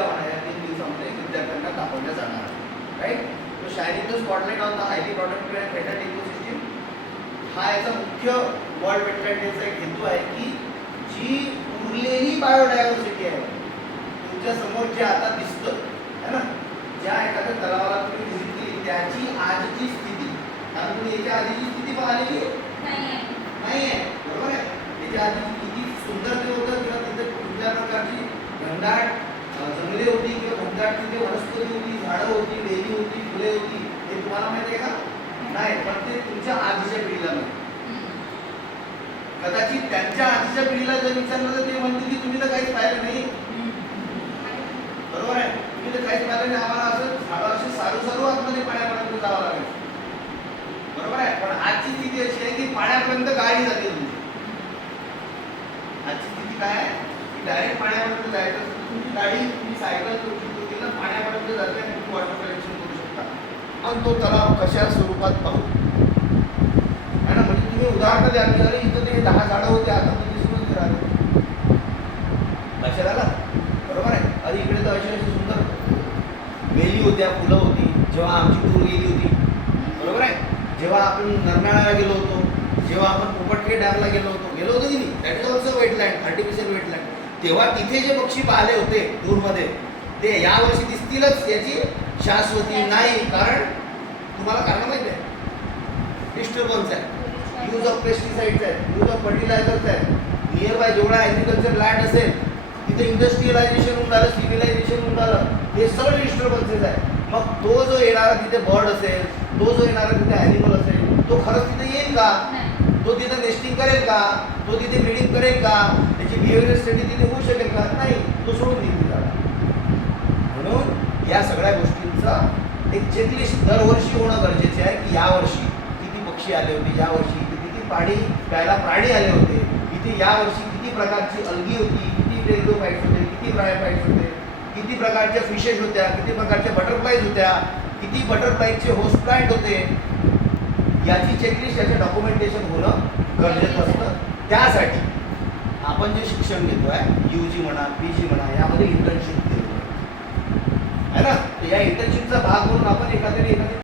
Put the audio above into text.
उद्या होणाऱ्या 3 दिवसामध्ये विद्यार्थ्यांना दाखवल्या जाणार आहे. राईट. तो shining the spotlight on the highly productive and patent ecosystem हा याचा मुख्य वर्ल्ड पेटंट डेचा एक हेतू आहे की जी उरलेली बायोडायव्हर्सिटी आहे तुमच्या समोर जे आता दिसतं है ना, ज्या एखाद्या तलावाला तुम्ही व्हिजिट केली त्याची आजची स्थिती, कारण तुम्ही याच्या आधीची स्थिती पाहिलेली नाही आहे, बरोबर आहे. त्याच्या आधी किती सुंदर ते होतं किंवा तिथे कुठल्या प्रकारची घनदाट जंगले होती किंवा घनदाट तिथे वनस्पती होती, झाडं होती, वेली होती, फुले होती, हे तुम्हाला माहिती आहे का? नाही, पण ते तुमच्या आधीच्या पिढीला माहिती. कदाचित त्यांच्या आधीच्या पिढीला जर विचारलं तर ते म्हणतील की तुम्ही तर काहीच पाहिलं नाही, बरोबर आहे. तुम्ही तर काहीच पाहिलं नाही, आम्हाला असं झाडं असे सारू आतमध्ये पाण्यापर्यंत जावं लागेल, बरोबर आहे. पण आजची स्थिती अशी आहे की पाण्यापर्यंत गाडी जाते तुमची. आजची स्थिती काय आहे की डायरेक्ट पाण्यापर्यंत जायचं, तुमची गाडी तुम्ही सायकल करू शकतो पाण्यापर्यंत जाते आणि तुम्ही वॉटर कलेक्शन करू शकता. पण तो तलाव कशा स्वरूपात पाहू है ना, म्हणजे तुम्ही उदाहरण द्या की अरे इथं ते 10 झाडं होते आता तुम्ही दिसूनच राहिले, लक्षात आलं, बरोबर आहे. अरे इकडे तर अशी सुंदर वेली होत्या, फुलं होती जेव्हा आमची टूर गेली होती, बरोबर आहे. जेव्हा आपण नरनाळ्याला गेलो होतो, जेव्हा आपण पोपटके डॅमला गेलो होतो की नाही, that is also wetland, artificial wetland. तेव्हा तिथे जे पक्षी पाहिले होते टूरमध्ये ते यावर्षी दिसतीलच याची शाश्वती नाही, कारण तुम्हाला कारण माहिती आहे, डिस्टर्बन्स आहे, यूज ऑफ पेस्टिसाइड्स आहे, यूज ऑफ फर्टिलायझर्स आहे. नियर बाय जेवढा ॲग्रिकल्चर लँड असेल तिथे इंडस्ट्रियलायझेशन होऊन झालं, सिव्हिलायझेशन होऊन झालं, हे सगळे डिस्टर्बन्सेस आहे. मग तो जो येणारा तिथे बर्ड असेल, तो जो येणारा तिथे ॲनिमल असेल, तो खरंच तिथे येईल का? तो तिथे नेस्टिंग करेल का? तो तिथे ब्रीडिंग करेल का? त्याची बिहेवियर स्टडी तिथे होऊ शकेल का? नाही, तो सोडून देईल तिला. म्हणून या सगळ्या गोष्टींचं एक चेकलिस्ट दरवर्षी होणं गरजेचे आहे की यावर्षी किती पक्षी आले होते, यावर्षी किती पाणी प्यायला प्राणी आले होते, इथे यावर्षी किती प्रकारची अलगी होती, किती टेरिडोफाइट्स होते, किती ब्रायोफाइट्स होते, किती प्रकारच्या फिशेस होत्या, किती प्रकारच्या बटरफ्लाईज होत्या, किती बटरफ्लाईजचे होस्ट प्लांट होते. याची चेकलिस्ट, याचं डॉक्युमेंटेशन होणं गरजेचं असतं. त्यासाठी आपण जे शिक्षण घेतो आहे UG म्हणा, PG म्हणा, यामध्ये इंटर्नशिप केली आहे ना, तर या इंटर्नशिपचा भाग म्हणून आपण एखाद्या